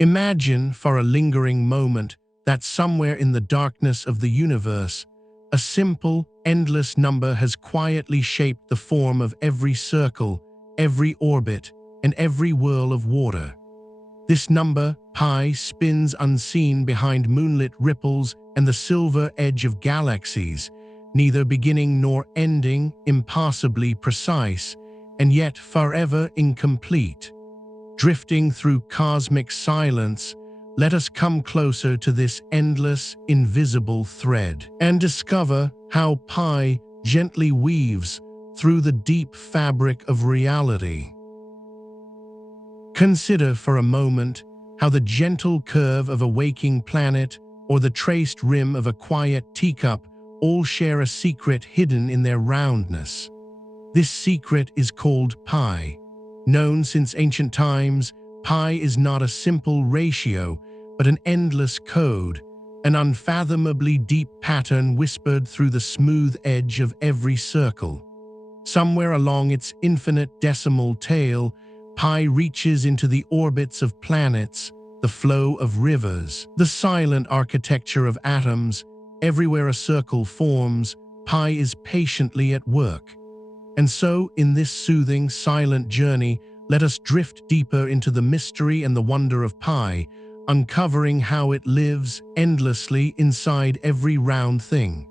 Imagine for a lingering moment that somewhere in the darkness of the universe, a simple, endless number has quietly shaped the form of every circle, every orbit, and every whirl of water. This number, pi, spins unseen behind moonlit ripples and the silver edge of galaxies, neither beginning nor ending, impossibly precise, and yet forever incomplete. Drifting through cosmic silence, let us come closer to this endless, invisible thread and discover how pi gently weaves through the deep fabric of reality. Consider for a moment how the gentle curve of a waking planet or the traced rim of a quiet teacup all share a secret hidden in their roundness. This secret is called pi. Known since ancient times, pi is not a simple ratio, but an endless code, an unfathomably deep pattern whispered through the smooth edge of every circle. Somewhere along its infinite decimal tail, pi reaches into the orbits of planets, the flow of rivers, the silent architecture of atoms. Everywhere a circle forms, pi is patiently at work. And so, in this soothing, silent journey, let us drift deeper into the mystery and the wonder of pi, uncovering how it lives endlessly inside every round thing.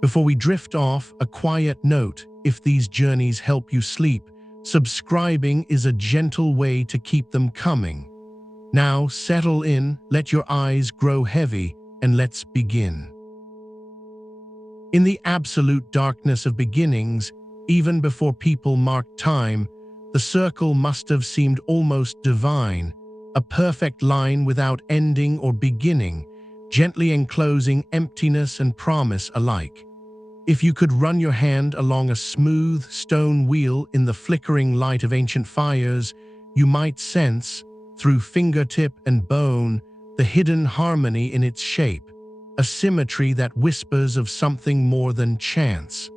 Before we drift off, a quiet note: if these journeys help you sleep, subscribing is a gentle way to keep them coming. Now settle in, let your eyes grow heavy, and let's begin. In the absolute darkness of beginnings, even before people marked time, the circle must have seemed almost divine, a perfect line without ending or beginning, gently enclosing emptiness and promise alike. If you could run your hand along a smooth stone wheel in the flickering light of ancient fires, you might sense, through fingertip and bone, the hidden harmony in its shape, a symmetry that whispers of something more than chance.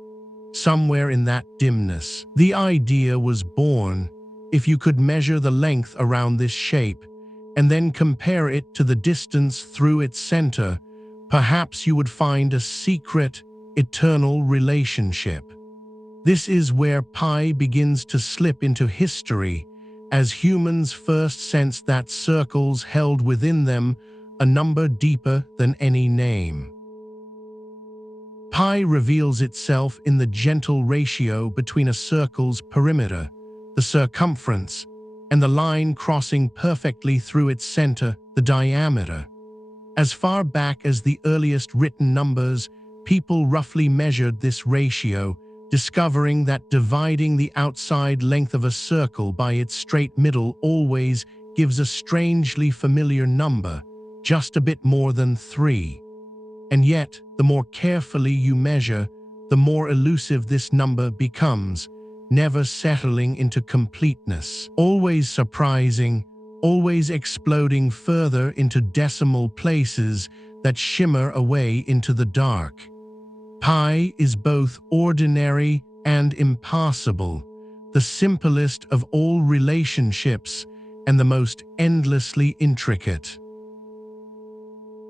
Somewhere in that dimness, the idea was born: if you could measure the length around this shape, and then compare it to the distance through its center, perhaps you would find a secret, eternal relationship. This is where pi begins to slip into history, as humans first sensed that circles held within them a number deeper than any name. Pi reveals itself in the gentle ratio between a circle's perimeter, the circumference, and the line crossing perfectly through its center, the diameter. As far back as the earliest written numbers, people roughly measured this ratio, discovering that dividing the outside length of a circle by its straight middle always gives a strangely familiar number, just a bit more than 3. And yet, the more carefully you measure, the more elusive this number becomes, never settling into completeness. Always surprising, always exploding further into decimal places that shimmer away into the dark. Pi is both ordinary and impossible, the simplest of all relationships and the most endlessly intricate.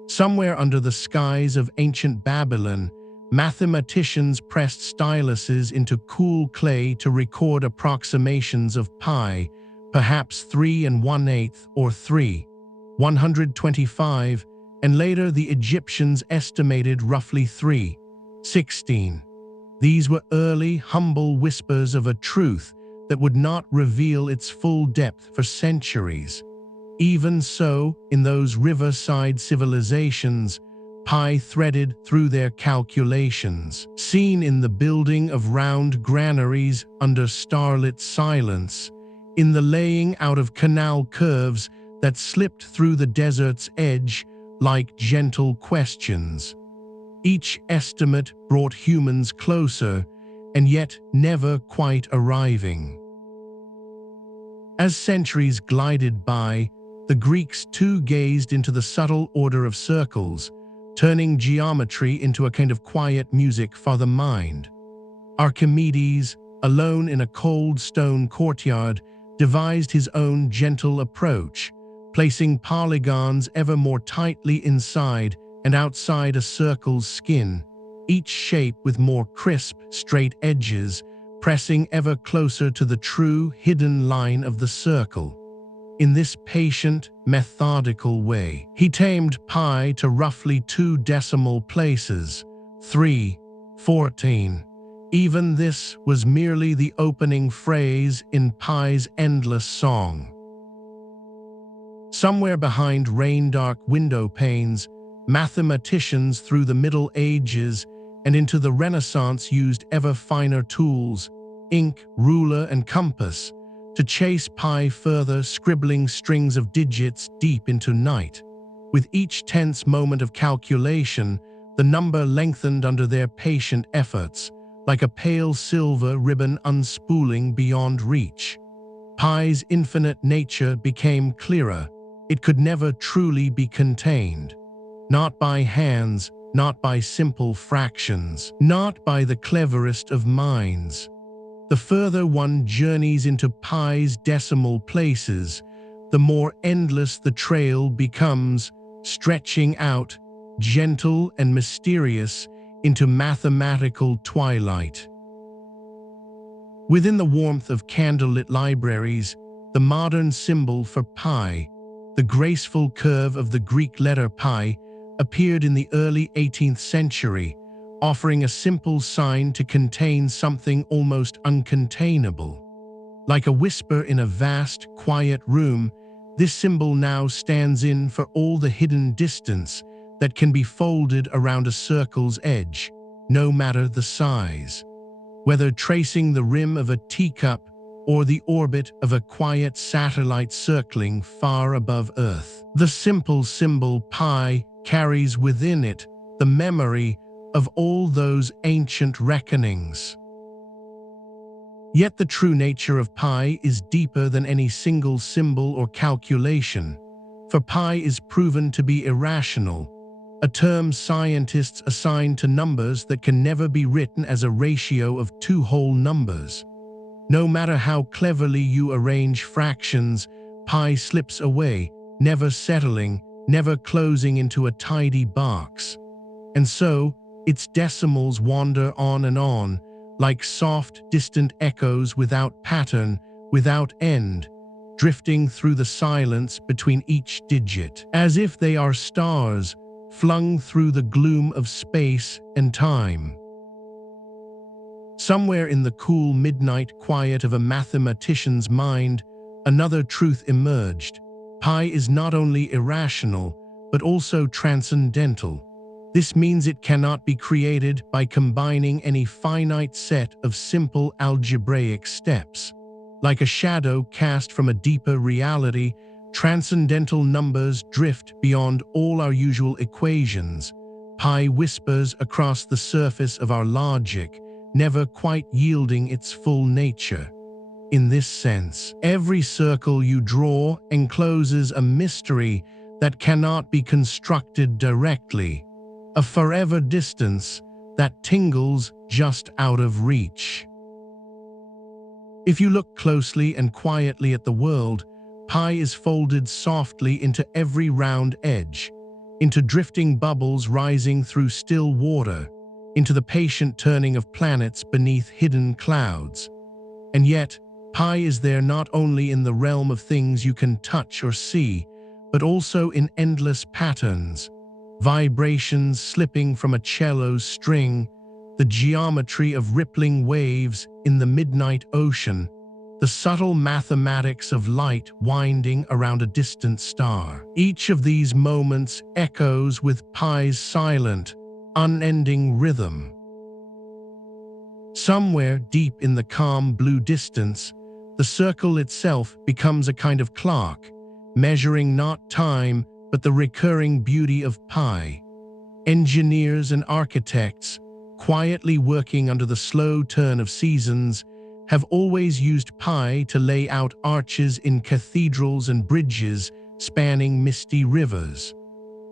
Somewhere under the skies of ancient Babylon, mathematicians pressed styluses into cool clay to record approximations of pi, perhaps 3 1/8 or 3/125, and later the Egyptians estimated roughly 3/16. These were early, humble whispers of a truth that would not reveal its full depth for centuries. Even so, in those riverside civilizations, pi threaded through their calculations, seen in the building of round granaries under starlit silence, in the laying out of canal curves that slipped through the desert's edge like gentle questions. Each estimate brought humans closer, and yet never quite arriving. As centuries glided by, the Greeks too gazed into the subtle order of circles, turning geometry into a kind of quiet music for the mind. Archimedes, alone in a cold stone courtyard, devised his own gentle approach, placing polygons ever more tightly inside and outside a circle's skin, each shape with more crisp, straight edges, pressing ever closer to the true, hidden line of the circle. In this patient, methodical way, he tamed pi to roughly 2 decimal places, 3, 14. Even this was merely the opening phrase in pi's endless song. Somewhere behind rain-dark window panes, mathematicians through the Middle Ages and into the Renaissance used ever finer tools, ink, ruler, and compass, to chase pi further, scribbling strings of digits deep into night. With each tense moment of calculation, the number lengthened under their patient efforts, like a pale silver ribbon unspooling beyond reach. Pi's infinite nature became clearer. It could never truly be contained. Not by hands, not by simple fractions, not by the cleverest of minds. The further one journeys into pi's decimal places, the more endless the trail becomes, stretching out, gentle and mysterious, into mathematical twilight. Within the warmth of candlelit libraries, the modern symbol for pi, the graceful curve of the Greek letter pi, appeared in the early 18th century, offering a simple sign to contain something almost uncontainable. Like a whisper in a vast, quiet room, this symbol now stands in for all the hidden distance that can be folded around a circle's edge, no matter the size. Whether tracing the rim of a teacup or the orbit of a quiet satellite circling far above Earth, the simple symbol pi carries within it the memory of all those ancient reckonings. Yet the true nature of pi is deeper than any single symbol or calculation, for pi is proven to be irrational, a term scientists assign to numbers that can never be written as a ratio of 2 whole numbers. No matter how cleverly you arrange fractions, pi slips away, never settling, never closing into a tidy box. And so, its decimals wander on and on, like soft, distant echoes without pattern, without end, drifting through the silence between each digit, as if they are stars flung through the gloom of space and time. Somewhere in the cool midnight quiet of a mathematician's mind, another truth emerged. Pi is not only irrational, but also transcendental. This means it cannot be created by combining any finite set of simple algebraic steps. Like a shadow cast from a deeper reality, transcendental numbers drift beyond all our usual equations. Pi whispers across the surface of our logic, never quite yielding its full nature. In this sense, every circle you draw encloses a mystery that cannot be constructed directly, a forever distance that tingles just out of reach. If you look closely and quietly at the world, pi is folded softly into every round edge, into drifting bubbles rising through still water, into the patient turning of planets beneath hidden clouds. And yet, pi is there not only in the realm of things you can touch or see, but also in endless patterns, vibrations slipping from a cello's string, the geometry of rippling waves in the midnight ocean, the subtle mathematics of light winding around a distant star. Each of these moments echoes with pi's silent, unending rhythm. Somewhere deep in the calm blue distance, the circle itself becomes a kind of clock, measuring not time but the recurring beauty of pi. Engineers and architects, quietly working under the slow turn of seasons, have always used pi to lay out arches in cathedrals and bridges spanning misty rivers.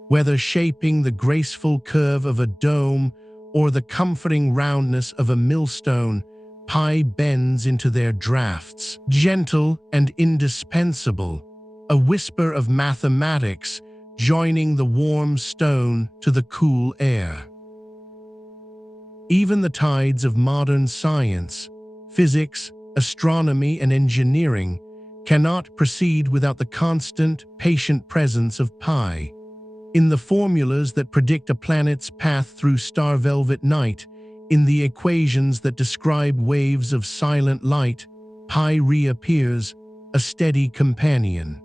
Whether shaping the graceful curve of a dome or the comforting roundness of a millstone, pi bends into their drafts, gentle and indispensable, a whisper of mathematics joining the warm stone to the cool air. Even the tides of modern science, physics, astronomy, and engineering cannot proceed without the constant, patient presence of pi. In the formulas that predict a planet's path through star velvet night, in the equations that describe waves of silent light, pi reappears, a steady companion.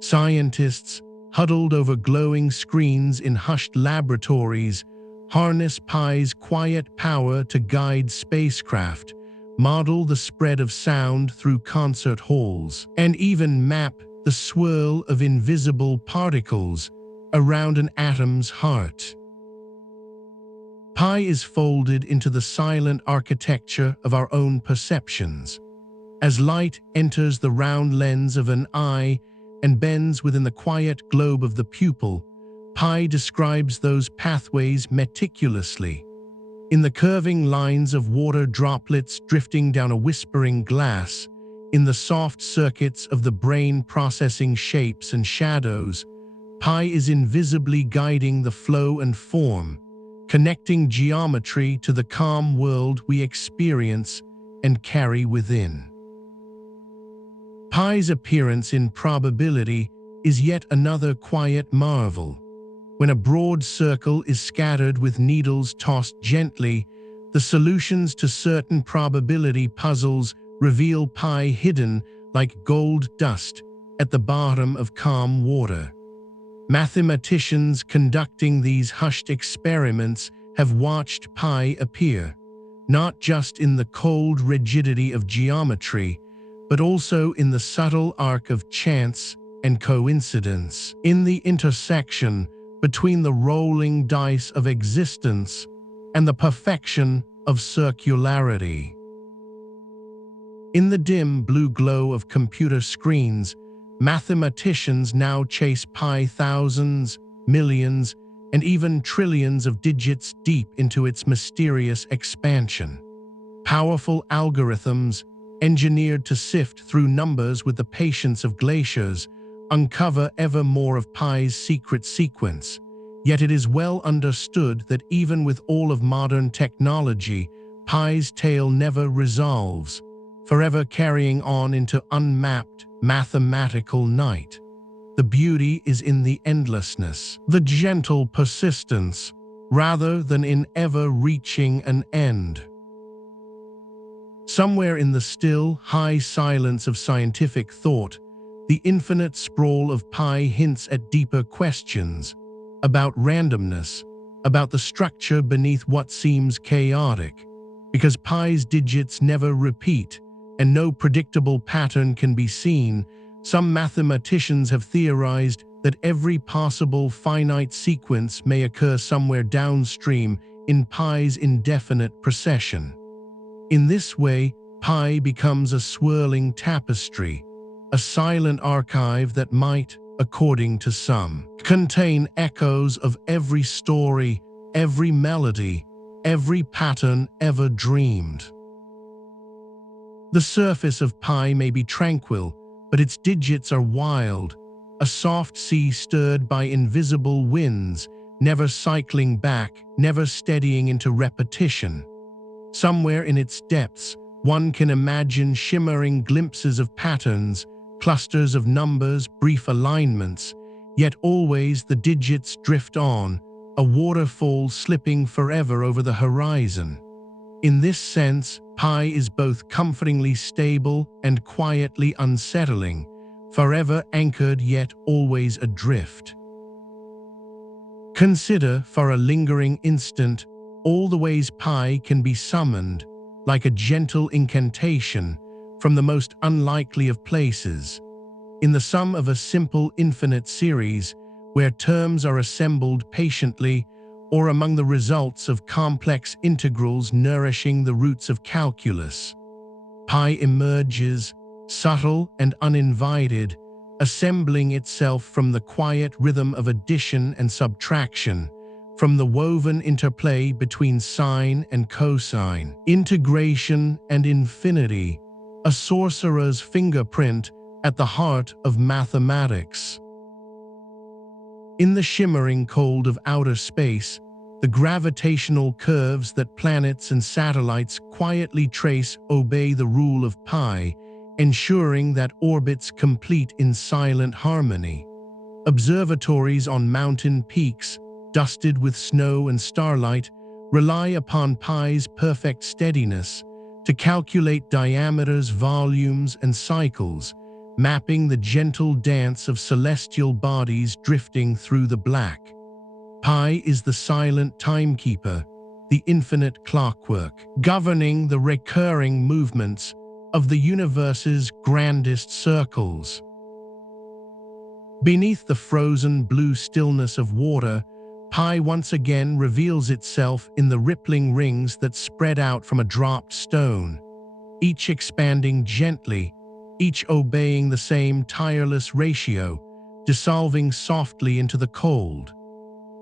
Scientists, huddled over glowing screens in hushed laboratories, harness pi's quiet power to guide spacecraft, model the spread of sound through concert halls, and even map the swirl of invisible particles around an atom's heart. Pi is folded into the silent architecture of our own perceptions. As light enters the round lens of an eye and bends within the quiet globe of the pupil, pi describes those pathways meticulously. In the curving lines of water droplets drifting down a whispering glass, in the soft circuits of the brain processing shapes and shadows, pi is invisibly guiding the flow and form, connecting geometry to the calm world we experience and carry within. Pi's appearance in probability is yet another quiet marvel. When a broad circle is scattered with needles tossed gently, the solutions to certain probability puzzles reveal pi hidden like gold dust at the bottom of calm water. Mathematicians conducting these hushed experiments have watched pi appear, not just in the cold rigidity of geometry, but also in the subtle arc of chance and coincidence, in the intersection between the rolling dice of existence and the perfection of circularity. In the dim blue glow of computer screens, mathematicians now chase pi thousands, millions, and even trillions of digits deep into its mysterious expansion. Powerful algorithms, engineered to sift through numbers with the patience of glaciers, uncover ever more of pi's secret sequence. Yet it is well understood that even with all of modern technology, pi's tale never resolves, forever carrying on into unmapped mathematical night. The beauty is in the endlessness, the gentle persistence, rather than in ever reaching an end. Somewhere in the still, high silence of scientific thought, the infinite sprawl of pi hints at deeper questions about randomness, about the structure beneath what seems chaotic. Because pi's digits never repeat and no predictable pattern can be seen, some mathematicians have theorized that every possible finite sequence may occur somewhere downstream in pi's indefinite procession. In this way, pi becomes a swirling tapestry, a silent archive that might, according to some, contain echoes of every story, every melody, every pattern ever dreamed. The surface of pi may be tranquil, but its digits are wild, a soft sea stirred by invisible winds, never cycling back, never steadying into repetition. Somewhere in its depths, one can imagine shimmering glimpses of patterns, clusters of numbers, brief alignments, yet always the digits drift on, a waterfall slipping forever over the horizon. In this sense, pi is both comfortingly stable and quietly unsettling, forever anchored yet always adrift. Consider, for a lingering instant, all the ways pi can be summoned, like a gentle incantation, from the most unlikely of places. In the sum of a simple infinite series, where terms are assembled patiently, or among the results of complex integrals nourishing the roots of calculus, pi emerges, subtle and uninvited, assembling itself from the quiet rhythm of addition and subtraction, from the woven interplay between sine and cosine, integration and infinity, a sorcerer's fingerprint at the heart of mathematics. In the shimmering cold of outer space, the gravitational curves that planets and satellites quietly trace obey the rule of pi, ensuring that orbits complete in silent harmony. Observatories on mountain peaks, dusted with snow and starlight, rely upon pi's perfect steadiness to calculate diameters, volumes, and cycles, mapping the gentle dance of celestial bodies drifting through the black. Pi is the silent timekeeper, the infinite clockwork, governing the recurring movements of the universe's grandest circles. Beneath the frozen blue stillness of water, Pi once again reveals itself in the rippling rings that spread out from a dropped stone, each expanding gently, each obeying the same tireless ratio, dissolving softly into the cold.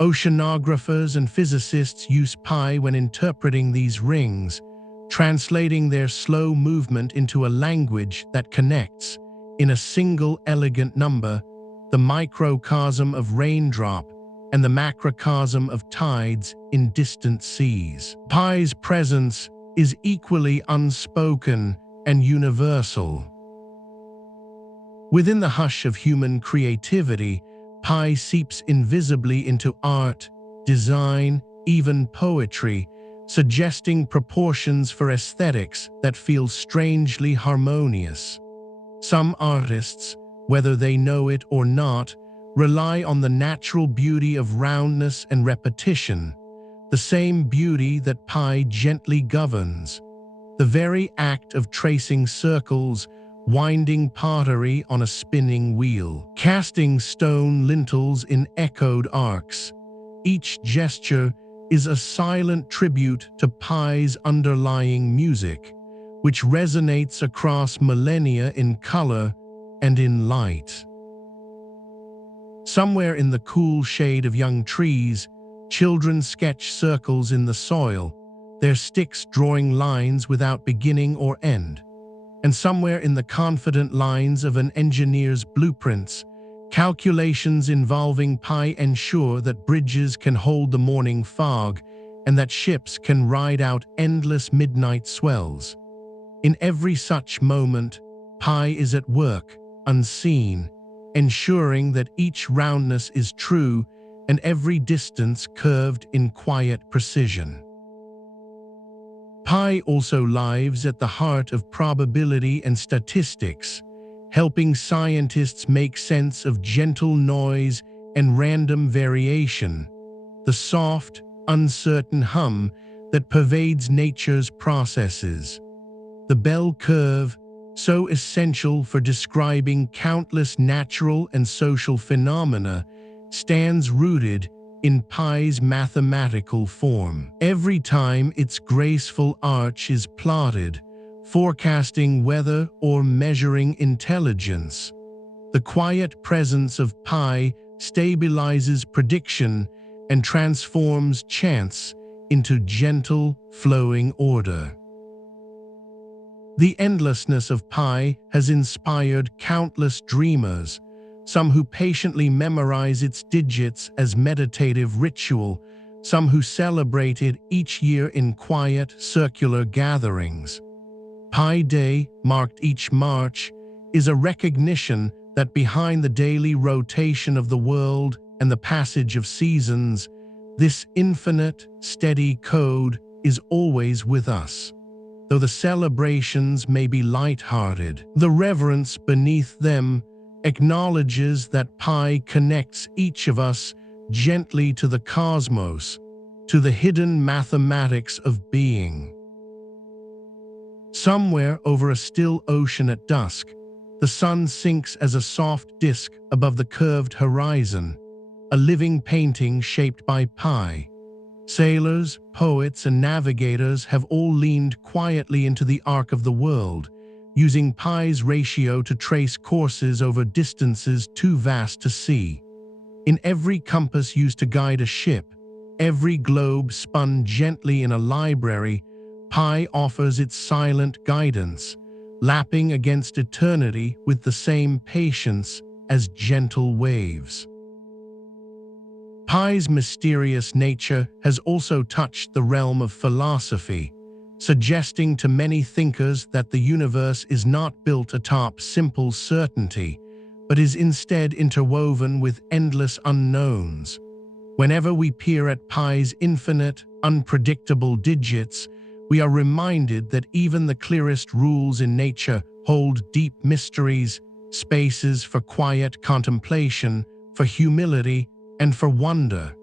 Oceanographers and physicists use pi when interpreting these rings, translating their slow movement into a language that connects, in a single elegant number, the microcosm of raindrop and the macrocosm of tides in distant seas. Pi's presence is equally unspoken and universal. Within the hush of human creativity, pi seeps invisibly into art, design, even poetry, suggesting proportions for aesthetics that feel strangely harmonious. Some artists, whether they know it or not, rely on the natural beauty of roundness and repetition, the same beauty that pi gently governs. The very act of tracing circles, winding pottery on a spinning wheel, casting stone lintels in echoed arcs. Each gesture is a silent tribute to pi's underlying music, which resonates across millennia in color and in light. Somewhere in the cool shade of young trees, children sketch circles in the soil, their sticks drawing lines without beginning or end. And somewhere in the confident lines of an engineer's blueprints, calculations involving pi ensure that bridges can hold the morning fog and that ships can ride out endless midnight swells. In every such moment, pi is at work, unseen, ensuring that each roundness is true and every distance curved in quiet precision. Pi also lives at the heart of probability and statistics, helping scientists make sense of gentle noise and random variation, the soft, uncertain hum that pervades nature's processes. The bell curve, so essential for describing countless natural and social phenomena, stands rooted in pi's mathematical form. Every time its graceful arch is plotted, forecasting weather or measuring intelligence, the quiet presence of pi stabilizes prediction and transforms chance into gentle, flowing order. The endlessness of pi has inspired countless dreamers, some who patiently memorize its digits as meditative ritual, some who celebrate it each year in quiet, circular gatherings. Pi Day, marked each March, is a recognition that behind the daily rotation of the world and the passage of seasons, this infinite, steady code is always with us. Though the celebrations may be light-hearted, the reverence beneath them acknowledges that pi connects each of us gently to the cosmos, to the hidden mathematics of being. Somewhere over a still ocean at dusk, the sun sinks as a soft disk above the curved horizon, a living painting shaped by pi. Sailors, poets, and navigators have all leaned quietly into the arc of the world, using pi's ratio to trace courses over distances too vast to see. In every compass used to guide a ship, every globe spun gently in a library, pi offers its silent guidance, lapping against eternity with the same patience as gentle waves. Pi's mysterious nature has also touched the realm of philosophy, suggesting to many thinkers that the universe is not built atop simple certainty, but is instead interwoven with endless unknowns. Whenever we peer at Pi's infinite, unpredictable digits, we are reminded that even the clearest rules in nature hold deep mysteries, spaces for quiet contemplation, for humility, and for wonder.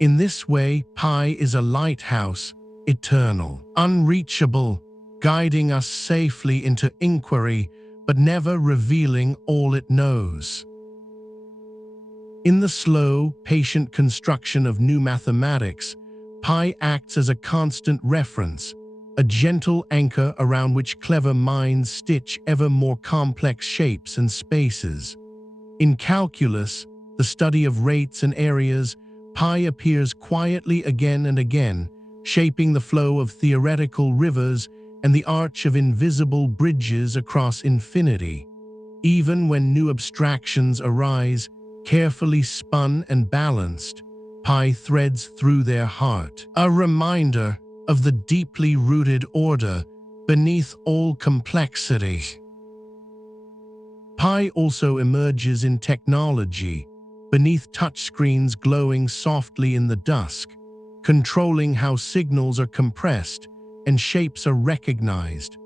In this way, Pi is a lighthouse, eternal, unreachable, guiding us safely into inquiry, but never revealing all it knows. In the slow, patient construction of new mathematics, Pi acts as a constant reference, a gentle anchor around which clever minds stitch ever more complex shapes and spaces. In calculus, the study of rates and areas, Pi appears quietly again and again, shaping the flow of theoretical rivers and the arch of invisible bridges across infinity. Even when new abstractions arise, carefully spun and balanced, Pi threads through their heart, a reminder of the deeply rooted order beneath all complexity. Pi also emerges in technology, beneath touchscreens glowing softly in the dusk, controlling how signals are compressed and shapes are recognized.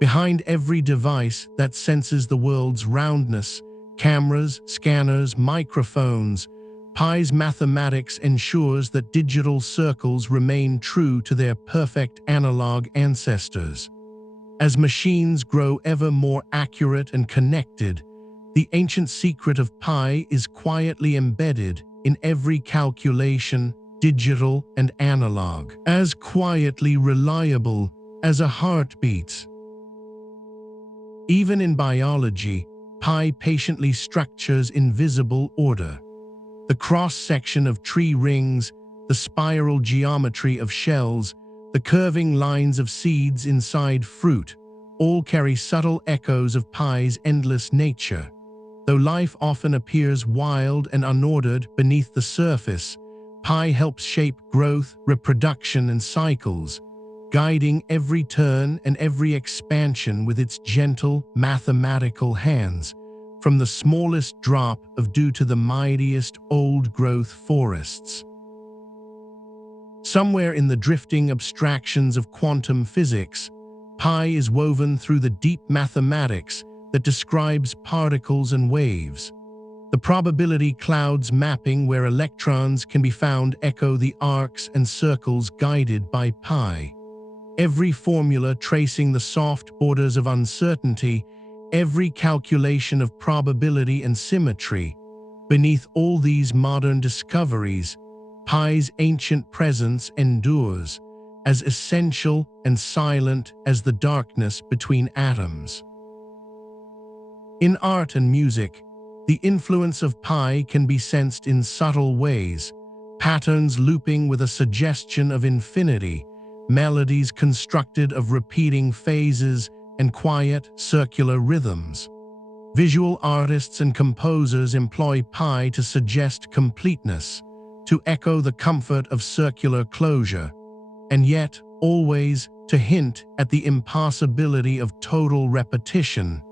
Behind every device that senses the world's roundness, cameras, scanners, microphones, Pi's mathematics ensures that digital circles remain true to their perfect analog ancestors. As machines grow ever more accurate and connected, the ancient secret of Pi is quietly embedded in every calculation, digital and analog, as quietly reliable as a heartbeat. Even in biology, Pi patiently structures invisible order. The cross-section of tree rings, the spiral geometry of shells, the curving lines of seeds inside fruit, all carry subtle echoes of Pi's endless nature. Though life often appears wild and unordered beneath the surface, Pi helps shape growth, reproduction, and cycles, guiding every turn and every expansion with its gentle, mathematical hands, from the smallest drop of dew to the mightiest old-growth forests. Somewhere in the drifting abstractions of quantum physics, Pi is woven through the deep mathematics that describes particles and waves. The probability clouds mapping where electrons can be found echo the arcs and circles guided by Pi. Every formula tracing the soft borders of uncertainty, every calculation of probability and symmetry. Beneath all these modern discoveries, Pi's ancient presence endures, as essential and silent as the darkness between atoms. In art and music, the influence of Pi can be sensed in subtle ways, patterns looping with a suggestion of infinity, melodies constructed of repeating phases and quiet, circular rhythms. Visual artists and composers employ Pi to suggest completeness, to echo the comfort of circular closure, and yet, always, to hint at the impossibility of total repetition,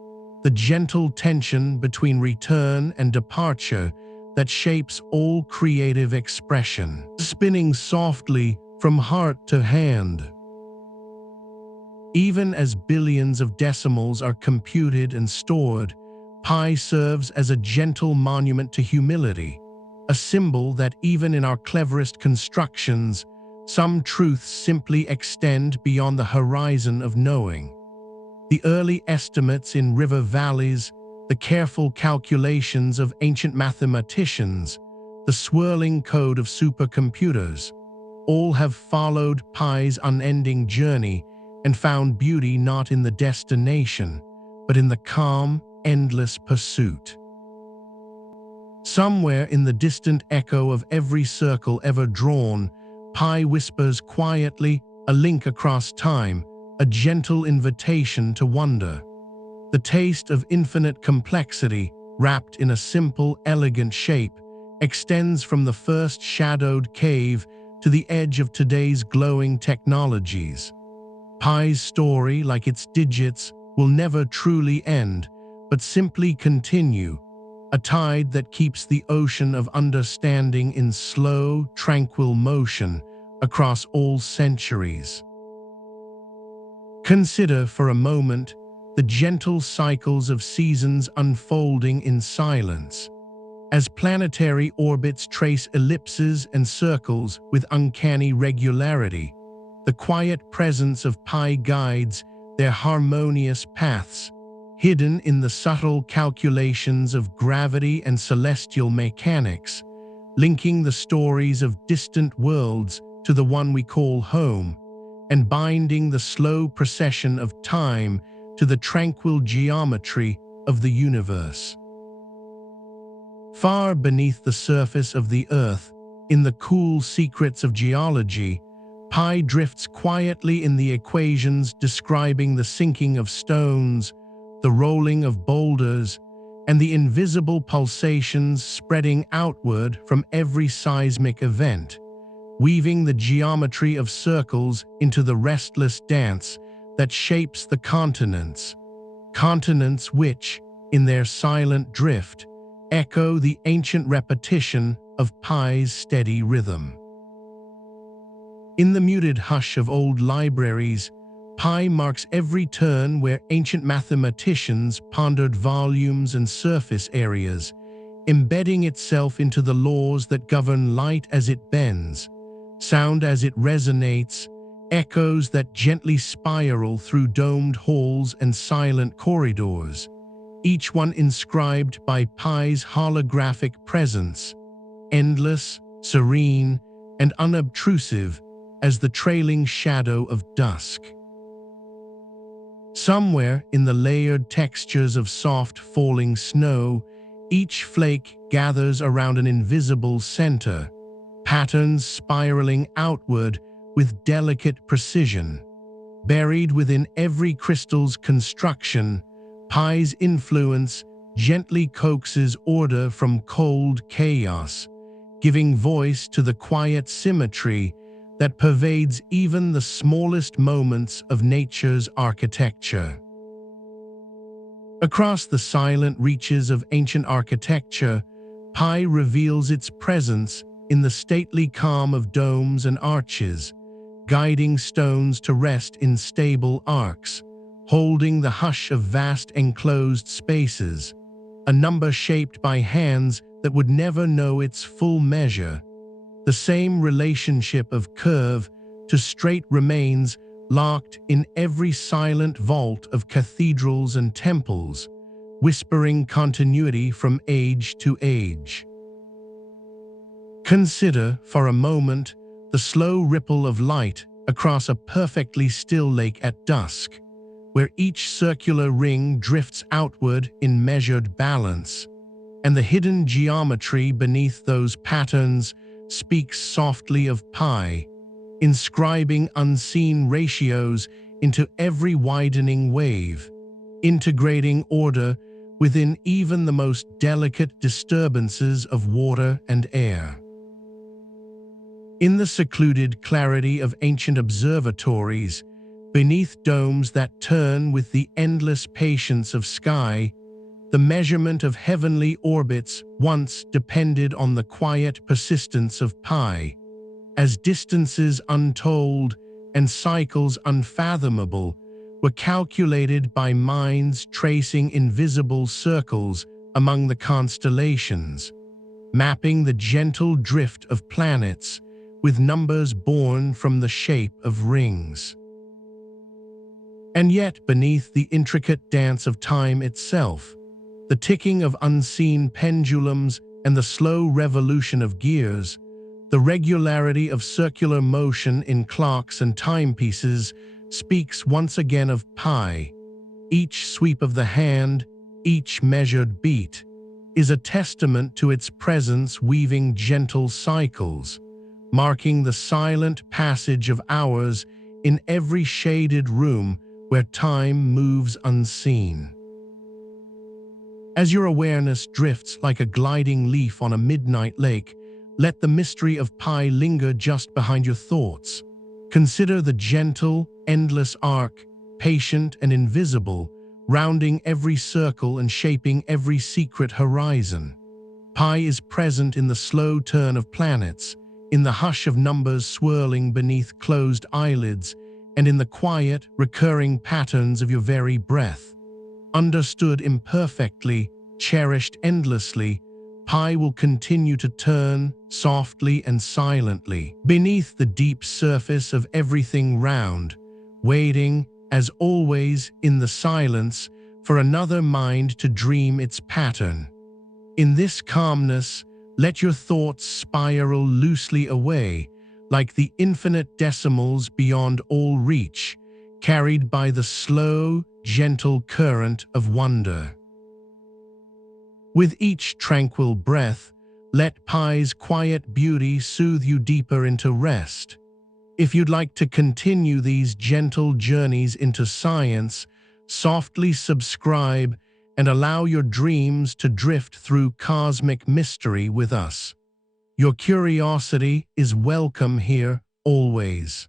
the gentle tension between return and departure that shapes all creative expression, spinning softly from heart to hand. Even as billions of decimals are computed and stored, Pi serves as a gentle monument to humility, a symbol that even in our cleverest constructions, some truths simply extend beyond the horizon of knowing. The early estimates in river valleys, the careful calculations of ancient mathematicians, the swirling code of supercomputers, all have followed Pi's unending journey and found beauty not in the destination, but in the calm, endless pursuit. Somewhere in the distant echo of every circle ever drawn, Pi whispers quietly, a link across time, a gentle invitation to wonder. The taste of infinite complexity, wrapped in a simple, elegant shape, extends from the first shadowed cave to the edge of today's glowing technologies. Pi's story, like its digits, will never truly end, but simply continue, a tide that keeps the ocean of understanding in slow, tranquil motion across all centuries. Consider for a moment the gentle cycles of seasons unfolding in silence. As planetary orbits trace ellipses and circles with uncanny regularity, the quiet presence of Pi guides their harmonious paths, hidden in the subtle calculations of gravity and celestial mechanics, linking the stories of distant worlds to the one we call home, and binding the slow procession of time to the tranquil geometry of the universe. Far beneath the surface of the Earth, in the cool secrets of geology, Pi drifts quietly in the equations describing the sinking of stones, the rolling of boulders, and the invisible pulsations spreading outward from every seismic event, weaving the geometry of circles into the restless dance that shapes the continents. Continents which, in their silent drift, echo the ancient repetition of Pi's steady rhythm. In the muted hush of old libraries, Pi marks every turn where ancient mathematicians pondered volumes and surface areas, embedding itself into the laws that govern light as it bends, sound as it resonates, echoes that gently spiral through domed halls and silent corridors, each one inscribed by Pi's holographic presence, endless, serene, and unobtrusive as the trailing shadow of dusk. Somewhere in the layered textures of soft falling snow, each flake gathers around an invisible center, patterns spiraling outward with delicate precision. Buried within every crystal's construction, Pi's influence gently coaxes order from cold chaos, giving voice to the quiet symmetry that pervades even the smallest moments of nature's architecture. Across the silent reaches of ancient architecture, Pi reveals its presence in the stately calm of domes and arches, guiding stones to rest in stable arcs, holding the hush of vast enclosed spaces, a number shaped by hands that would never know its full measure. The same relationship of curve to straight remains locked in every silent vault of cathedrals and temples, whispering continuity from age to age. Consider, for a moment, the slow ripple of light across a perfectly still lake at dusk, where each circular ring drifts outward in measured balance, and the hidden geometry beneath those patterns speaks softly of Pi, inscribing unseen ratios into every widening wave, integrating order within even the most delicate disturbances of water and air. In the secluded clarity of ancient observatories, beneath domes that turn with the endless patience of sky, the measurement of heavenly orbits once depended on the quiet persistence of Pi. As distances untold and cycles unfathomable were calculated by minds tracing invisible circles among the constellations, mapping the gentle drift of planets with numbers born from the shape of rings. And yet, beneath the intricate dance of time itself, the ticking of unseen pendulums and the slow revolution of gears, the regularity of circular motion in clocks and timepieces speaks once again of Pi. Each sweep of the hand, each measured beat, is a testament to its presence weaving gentle cycles, marking the silent passage of hours in every shaded room where time moves unseen. As your awareness drifts like a gliding leaf on a midnight lake, let the mystery of Pi linger just behind your thoughts. Consider the gentle, endless arc, patient and invisible, rounding every circle and shaping every secret horizon. Pi is present in the slow turn of planets, in the hush of numbers swirling beneath closed eyelids, and in the quiet, recurring patterns of your very breath. Understood imperfectly, cherished endlessly, Pi will continue to turn, softly and silently, beneath the deep surface of everything round, waiting, as always, in the silence, for another mind to dream its pattern. In this calmness, let your thoughts spiral loosely away, like the infinite decimals beyond all reach, carried by the slow, gentle current of wonder. With each tranquil breath, let Pi's quiet beauty soothe you deeper into rest. If you'd like to continue these gentle journeys into science, softly subscribe and allow your dreams to drift through cosmic mystery with us. Your curiosity is welcome here, always.